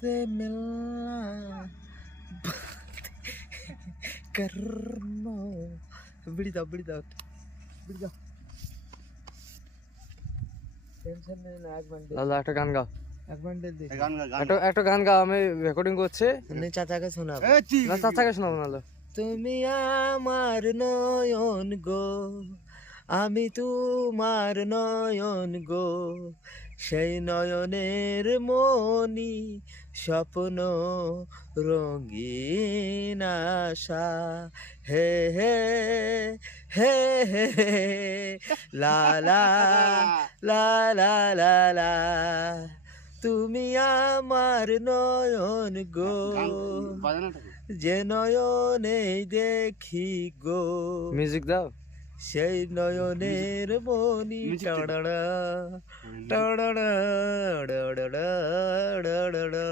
तुझसे मिलना करना बिड़ी दाओ টেনশন নেই না এক বান্ডেল লালা একটা গান গাও, এক বান্ডেল দে একটা গান গাও, আমি রেকর্ডিং করছি। নে চাচাকে শোনাবো না চাচাকে শোনাবো নাহলে। তুমি আমার নয়ন গো আমি তোমার নয়ন গো সেই নয়নের মনি স্বপ্ন রঙিন আশা হে হে হে হে হে লা লা লা লা লা লা তুমি আমার নয়ন গো যে নয়নে দেখি গো মিউজিক দাও। সেই নয়নের মনি টাড়াড়া টাড়াড়া টাড়াড়া টাড়াড়া